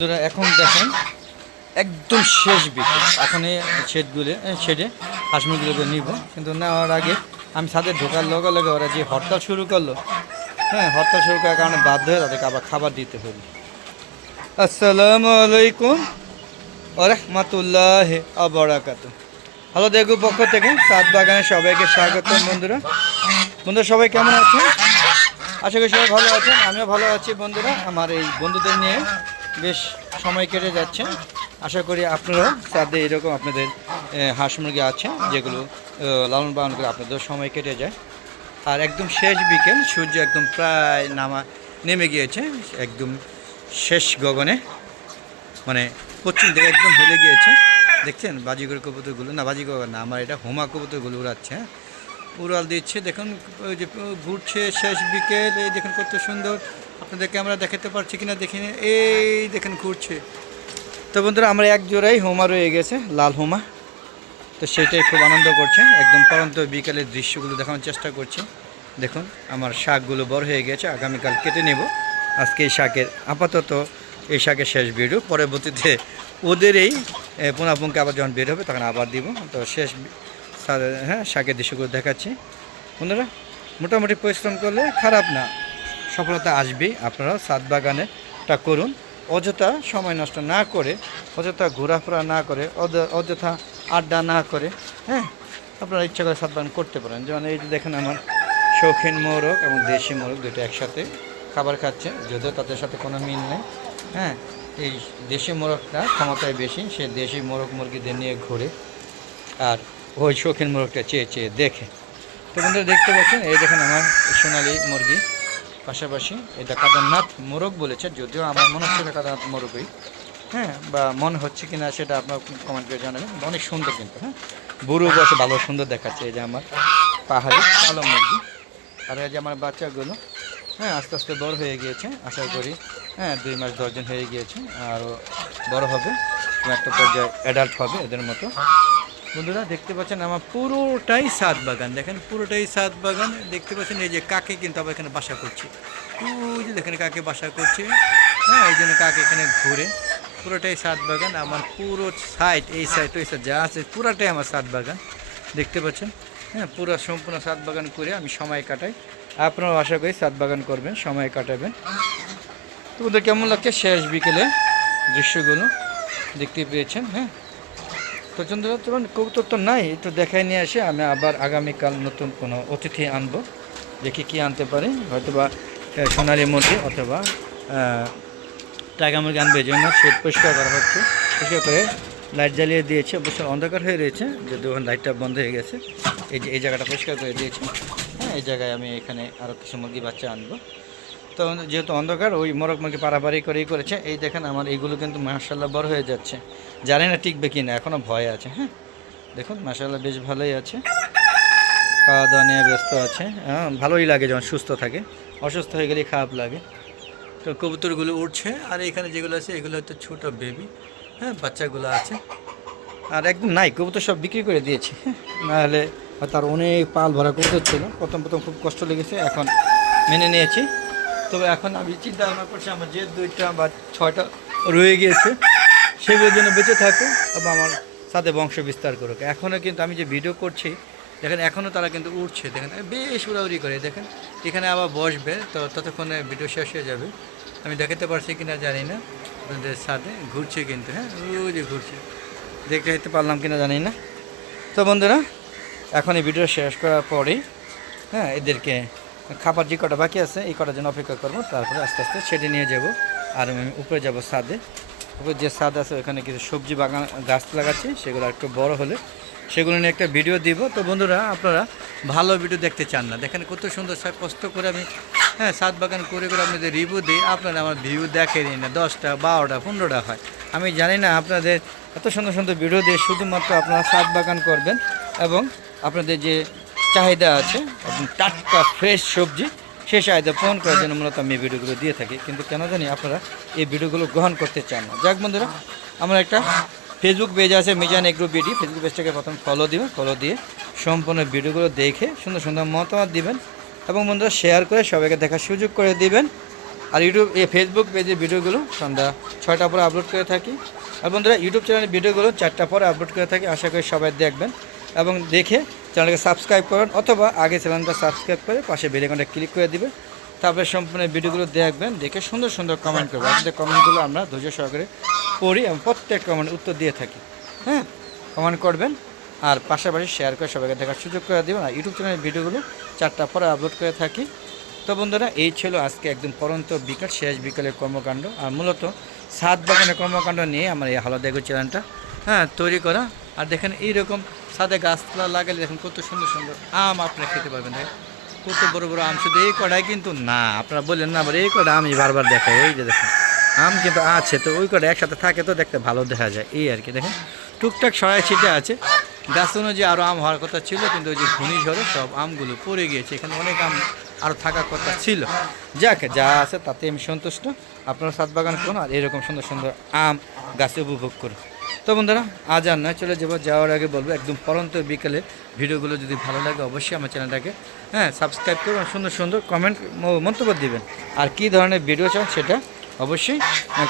এখন দেখেন একদম শেষ বিকেল। এখন এই শেডে হাঁস মুরগিগুলোকে নিব, কিন্তু নেওয়ার আগে আমি ছাদে ঢোকার লগে লগে ওরা যে হরতাল শুরু করলো, হ্যাঁ হরতাল শুরু করার কারণে বাধ্য হয়ে তাদেরকে আবার খাবার দিতে হলো। আসসালামু আলাইকুম ওয়া রাহমাতুল্লাহি ওয়া বারাকাতুহু। হ্যালো দেখু পক্ষ থেকে সাত বাগানে সবাইকে স্বাগত। বন্ধুরা সবাই কেমন আছেন? আশা করি সবাই ভালো আছেন, আমিও ভালো আছি। বন্ধুরা আমার এই বন্ধুদের নিয়ে বেশ সময় কেটে যাচ্ছে। আশা করি আপনারাও ছাদে এরকম আপনাদের হাঁস মুরগি আছে যেগুলো লালন পালন করে আপনাদের সময় কেটে যায়। আর একদম শেষ বিকেল, সূর্য একদম প্রায় নেমে গিয়েছে, একদম শেষ গগনে, মানে পশ্চিম দিকে একদম হেলে গিয়েছে। দেখছেন বাজিগর কবুতরগুলো, না বাজিগর না, আমার এটা হোমা কবুতরগুলো উড়াচ্ছে, হ্যাঁ উড়াল দিচ্ছে। দেখুন ওই যে ঘুরছে শেষ বিকেল, এই দেখুন কত সুন্দর। আপনাদের ক্যামেরা দেখাতে পারছি কিনা দেখিনি, এই দেখেন ঘুরছে। তো বন্ধুরা আমার এক জোড়াই হোমা রয়ে গেছে, লাল হোমা। তো সেটাই খুব আনন্দ করছে। একদম পরন্ত বিকালের দৃশ্যগুলো দেখানোর চেষ্টা করছি। দেখুন আমার শাকগুলো বড় হয়ে গেছে, আগামীকাল কেটে নেব। আজকে এই শাকের আপাতত এই শাকের শেষ ভিডিও, পরবর্তীতে ওদের এই পুনাপুঙ্কে আবার যখন বের হবে তখন আবার দিব। তো শেষ হ্যাঁ শাকের দৃশ্যগুলো দেখাচ্ছি। বন্ধুরা মোটামুটি পরিশ্রম করলে খারাপ না, সফলতা আসবেই। আপনারাও ছাদ বাগানেটা করুন, অযথা সময় নষ্ট না করে, অযথা ঘোরাফেরা না করে, অযথা আড্ডা না করে, হ্যাঁ আপনারা ইচ্ছা করে ছাদ বাগান করতে পারেন। যেমন এই যে দেখেন আমার শৌখিন মোরগ এবং দেশি মোরগ দুটো একসাথে খাবার খাচ্ছে, যদিও তাদের সাথে কোনো মিল নেই। হ্যাঁ এই দেশি মোরগটা ক্ষমতায় বেশি, সে দেশি মোরগ মুরগিদের নিয়ে ঘুরে, আর ওই শৌখিন মোরগটা চেয়ে চেয়ে দেখে। তো বন্ধুরা দেখতে পাচ্ছেন এই দেখেন আমার সোনালি মুরগি, পাশাপাশি এটা কাদারনাথ মোরগ বলেছে, যদিও আমার মনে হচ্ছে এটা কাদারনাথ মোরগই, হ্যাঁ বা মনে হচ্ছে কিনা সেটা আপনার কমেন্ট করে জানাবেন। অনেক সুন্দর কিন্তু, হ্যাঁ বুড়ো বসে ভালো সুন্দর দেখাচ্ছে। এই যে আমার পাহাড়ি কালো মুরগি, আর এই যে আমার বাচ্চাগুলো, হ্যাঁ আস্তে আস্তে বড় হয়ে গিয়েছে। আশা করি 2 মাস 10 দিন হয়ে গিয়েছে, আরও বড় হবে, একটা পর্যায়ে অ্যাডাল্ট হবে এদের মতো। বন্ধুরা দেখতে পাচ্ছেন আমার পুরোটাই ছাদ বাগান, দেখেন পুরোটাই ছাদ বাগান। দেখতে পাচ্ছেন এই যে কাকে কিন্তু আবার এখানে বাসা করছে, ওই যে দেখেন কাকে বাসা করছে, হ্যাঁ এই জন্য কাকে এখানে ঘুরে। পুরোটাই ছাদ বাগান, আমার পুরো সাইড, এই সাইড ওই সাইড যা আছে পুরোটাই আমার ছাদ বাগান। দেখতে পাচ্ছেন, হ্যাঁ পুরো সম্পূর্ণ ছাদ বাগান করে আমি সময় কাটাই। আপনারাও আশা করি ছাদ বাগান করবেন, সময় কাটাবেন। তো ওদের কেমন লাগছে শেষ বিকেলে দৃশ্যগুলো দেখতে পেয়েছেন? হ্যাঁ তো চন্দ্র তোমার কবুতর তো নাই, একটু দেখাই নিয়ে আসে। আমি আবার আগামীকাল নতুন কোনো অতিথি আনবো, দেখি কী আনতে পারি, হয়তো বা সোনালি মুরগি অথবা টাইগার মুরগি আনবে। এই জন্য শেড পরিষ্কার করা হচ্ছে, পরিষ্কার করে লাইট জ্বালিয়ে দিয়েছে। অবশ্য অন্ধকার হয়ে রয়েছে, যদিও লাইটটা বন্ধ হয়ে গেছে। এই যে এই জায়গাটা পরিষ্কার করে দিয়েছে, হ্যাঁ এই জায়গায় আমি এখানে আরও কিছু মুরগি বাচ্চা আনবো। তো যেহেতু অন্ধকার, ওই মোরগ মুরগি পাড়াপাড়ি করেই করেছে। এই দেখেন আমার এইগুলো কিন্তু মাশাআল্লাহ বড় হয়ে যাচ্ছে, জানি না টিকবে কি না, এখনও ভয় আছে। হ্যাঁ দেখুন মাশাআল্লাহ বেশ ভালোই আছে, খাওয়া দাওয়া নিয়ে ব্যস্ত আছে। হ্যাঁ ভালোই লাগে যখন সুস্থ থাকে, অসুস্থ হয়ে গেলেই খারাপ লাগে। তো কবুতরগুলো উঠছে, আর এখানে যেগুলো আছে এগুলো হয়তো ছোটো বেবি, হ্যাঁ বাচ্চাগুলো আছে। আর একদম নাই, কবুতর সব বিক্রি করে দিয়েছি, নাহলে তার অনেক পাল ভরা কবুতর ছিল। প্রথম খুব কষ্ট লেগেছে, এখন মেনে নিয়েছি। তবে এখন আমি চিন্তা ভাবনা করছি আমার যে 2টা বা 6টা রয়ে গিয়েছে সেগুলোর জন্য বেঁচে থাকো এবং আমার সাথে বংশ বিস্তার করুক। এখনও কিন্তু আমি যে ভিডিও করছি দেখেন, এখনও তারা কিন্তু উঠছে, দেখেন বেশ উড়াউড়ি করে। দেখেন এখানে আবার বসবে, তো ততক্ষণে ভিডিও শেষ হয়ে যাবে। আমি দেখাতে পারছি কিনা জানি না, আপনাদের সাথে ঘুরছে কিন্তু, হ্যাঁ ওই যে ঘুরছে, দেখতে পারলাম কিনা জানি না। তো বন্ধুরা এখন এই ভিডিও শেষ করার পরেই হ্যাঁ এদেরকে খাবার যে কটা বাকি আছে এই কটার জন্য অপেক্ষা করবো, তারপরে আস্তে আস্তে ছেড়ে নিয়ে যাব। আর আমি উপরে যাব ছাদে, উপরে যে ছাদ আছে ওখানে কিছু সবজি বাগান গাছ লাগাচ্ছি, সেগুলো একটু বড় হলে সেগুলো নিয়ে একটা ভিডিও দিব। তো বন্ধুরা আপনারা ভালো ভিডিও দেখতে চান না, দেখেন কত সুন্দর কষ্ট করে আমি ছাদ বাগান করে আপনাদের রিভিউ দিই, আপনারা আমার ভিউ দেখেনি না, 10টা 12টা 15টা হয়। আমি জানি না আপনাদের এত সুন্দর সুন্দর ভিডিও দিয়ে শুধুমাত্র আপনারা ছাদ বাগান করবেন এবং আপনাদের যে চাহিদা আছে এবং টাটকা ফ্রেশ সবজি, সেই চাহিদা পূরণ করার জন্য মূলত আমি এই ভিডিওগুলো দিয়ে থাকি। কিন্তু কেন জানি আপনারা এই ভিডিওগুলো গ্রহণ করতে চান না। যাক বন্ধুরা, আমার একটা ফেসবুক পেজ আছে মিজান এগ্রো বিডি, ফেসবুক পেজটাকে প্রথম ফলো দিবেন, ফলো দিয়ে সম্পূর্ণ ভিডিওগুলো দেখে সুন্দর সুন্দর মতামত দিবেন এবং বন্ধুরা শেয়ার করে সবাইকে দেখার সুযোগ করে দিবেন। আর ইউটিউব ফেসবুক পেজে ভিডিওগুলো সন্ধ্যা 6টার পরে আপলোড করে থাকি। আর বন্ধুরা ইউটিউব চ্যানেলের ভিডিওগুলো 4টার পরে আপলোড করে থাকি। আশা করি সবাই দেখবেন এবং দেখে চ্যানেলকে সাবস্ক্রাইব করুন, অথবা আগে চ্যানেলটা সাবস্ক্রাইব করে পাশে বেল আইকনটা ক্লিক করে দিবেন। তারপরে সম্পূর্ণ ভিডিওগুলো দেখবেন, দেখে সুন্দর সুন্দর কমেন্ট করবেন। আপনাদের কমেন্টগুলো আমরা ধৈর্য সহকারে পড়ি এবং প্রত্যেক কমেন্ট উত্তর দিয়ে থাকি। হ্যাঁ, কমেন্ট করবেন আর পাশাপাশি শেয়ার করে সবাইকে দেখার সুযোগ করে দেবেন। আর ইউটিউব চ্যানেলের ভিডিওগুলো 4টার পরে আপলোড করে থাকি। তো বন্ধুরা এই ছিল আজকে একদম পরন্ত বিকাল, শেষ বিকালের কর্মকাণ্ড। আর মূলত ছাদ বাগানের কর্মকাণ্ড নিয়ে আমার এই হালদা এগো চ্যানেলটা তৈরি করা। আর দেখেন এইরকম ছাদে গাছপালা লাগালে দেখেন কত সুন্দর সুন্দর আম আপনারা খেতে পারবেন। দেখেন কত বড় বড় আম, শুধু এই কটাই কিন্তু না, আপনারা বললেন না আবার এই কটা আমি বারবার দেখাই। এই যে দেখেন আম কিন্তু আছে, তো ওই কটা একসাথে থাকে তো দেখতে ভালো দেখা যায়, এই আর কি। দেখেন টুকটাক সরাই ছিটে আছে, গাছ অনুযায়ী আরও আম হওয়ার কথা ছিল, কিন্তু ওই যে ঘূর্ণিঝড়ে সব আমগুলো পড়ে গিয়েছে। এখানে অনেক আম আরও থাকার কথা ছিল। যাক, যা আছে তাতে আমি সন্তুষ্ট। আপনারা ছাদ বাগান করুন আর এরকম সুন্দর সুন্দর আম গাছে উপভোগ করুন। তো বন্ধুরা আজ আর নয়, চলে যাবো। যাওয়ার আগে বলবো একদম পরন্ত বিকেলে ভিডিওগুলো যদি ভালো লাগে অবশ্যই আমার চ্যানেলটাকে সাবস্ক্রাইব করুন, সুন্দর সুন্দর কমেন্ট মন্তব্য দিবেন। আর কী ধরনের ভিডিও চান সেটা অবশ্যই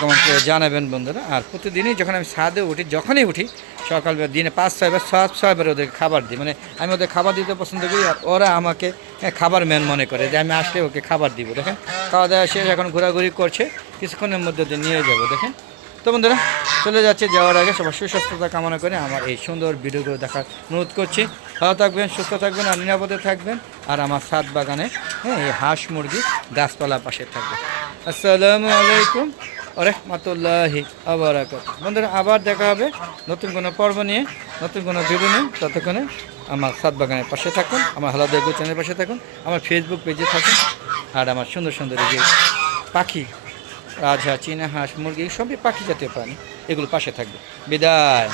কমেন্ট করে জানাবেন বন্ধুরা। আর প্রতিদিনই যখন আমি ছাদে উঠি, যখনই উঠি সকালবেলা দিনে 5-6বার 6বার ওদেরকে খাবার দিই। মানে আমি ওদের খাবার দিতে পছন্দ করি আর ওরা আমাকে খাবার ম্যান মনে করে যে আমি আসলে ওকে খাবার দিব। দেখেন খাওয়া দাওয়া শেষ, এখন ঘোরাঘুরি করছে, কিছুক্ষণের মধ্যে দিয়ে নিয়ে যাবো। দেখেন তো বন্ধুরা চলে যাচ্ছে, যাওয়ার আগে সবার সুস্বাস্থ্যতা কামনা করে আমার এই সুন্দর ভিডিওগুলো দেখার অনুরোধ করছি। ভালো থাকবেন, সুস্থ থাকবেন আর নিরাপদে থাকবেন। আর আমার ছাদ বাগানে এই হাঁস মুরগি গাছপালা পাশে থাকবে। আসসালামু আলাইকুম ওয়া রাহমাতুল্লাহি ওয়া বারাকাতুহু। বন্ধুরা আবার দেখা হবে নতুন কোনো পর্ব নিয়ে, নতুন কোনো ভিডিও নিয়ে। ততক্ষণে আমার ছাদ বাগানের পাশে থাকুন, আমার হালাদা এগো চ্যানেলের পাশে থাকুন, আমার ফেসবুক পেজে থাকুন। আর আমার সুন্দর সুন্দর এই যে পাখি, রাজহাঁস, চীনা হাঁস, মুরগি, সবই পাখি জাতীয় প্রাণী, এগুলো পাশে থাকবে। বিদায়।